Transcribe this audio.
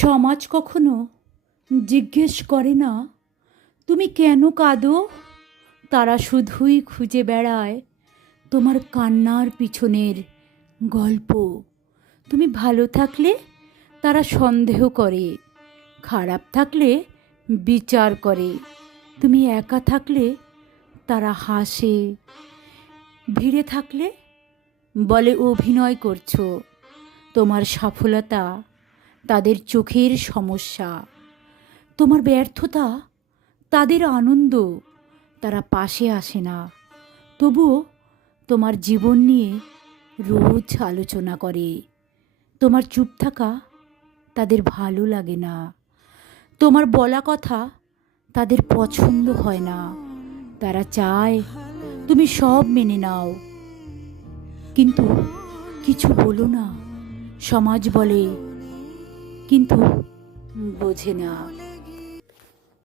সমাজ কখনো জিজ্ঞেস করে না তুমি কেন কাঁদো। তারা শুধুই খুঁজে বেড়ায় তোমার কান্নার পিছনের গল্প। তুমি ভালো থাকলে তারা সন্দেহ করে, খারাপ থাকলে বিচার করে, তুমি একা থাকলে তারা হাসে, ভিড়ে থাকলে বলে অভিনয় করছো। তোমার সফলতা তাদের চোখের সমস্যা, তোমার ব্যর্থতা তাদের আনন্দ। তারা পাশে আসে না, তবুও তোমার জীবন নিয়ে রোজ আলোচনা করে। তোমার চুপ থাকা তাদের ভালো লাগে না, তোমার বলা কথা তাদের পছন্দ হয় না। তারা চায় তুমি সব মেনে নাও, কিন্তু কিছু বলো না। সমাজ বলে কিন্তু বোঝে না।